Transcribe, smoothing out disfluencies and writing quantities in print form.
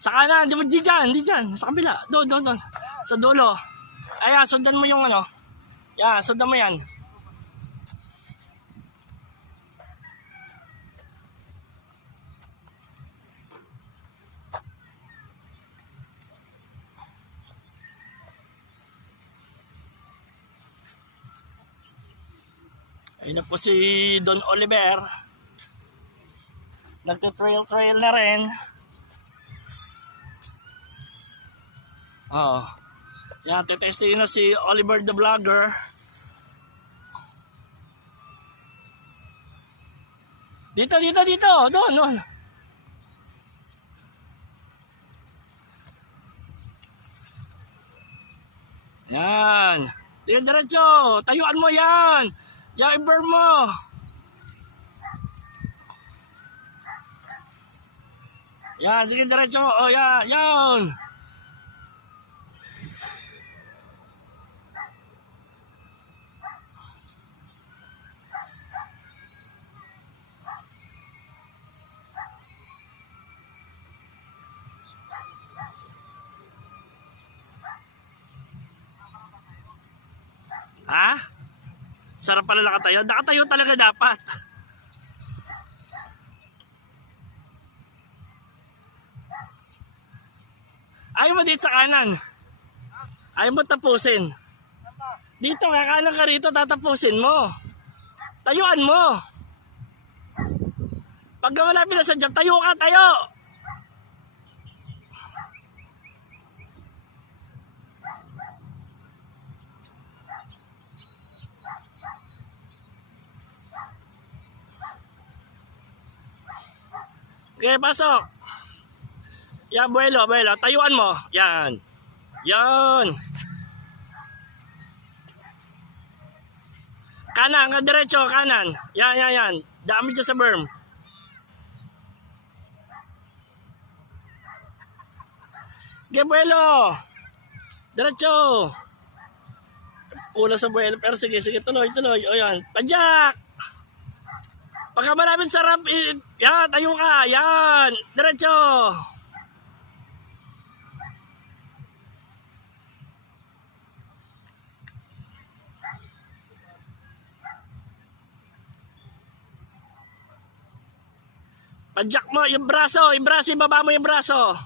Sa kanan, di dyan. Sa kabila. Doon. Sa dulo. Ayan, sundan mo yung ano. Yan, sundan mo yan. Ayun na po si Don Oliver. Nagte-trail na rin. Oo. Yan, tetestingin na si Oliver the Vlogger. Dito. Doon. Yan. Diretso. Tayuan mo yan. Yan, i-burn mo. Yan, sige diretso. O, yan. Ha? Sarap pala nakatayo. Nakatayo talaga dapat. Ayaw mo dito sa kanan. Ayaw mo tapusin. Dito, kakanan ka rito, tatapusin mo. Tayuan mo. Pag malapit na sa dyan, tayo. Okay, pasok. Yan, buwelo. Tayuan mo. Yan. Kanan, diretso, kanan. Yan. Dami dyan sa berm. Okay, buwelo. Diretso. Kulang sa buwelo. Pero sige, tuloy. O yan. Padyak. Pagka malapit sa ramp, yan, tayo ka. Yan. Diretso. Padyak mo yung braso, ibaba mo yung braso.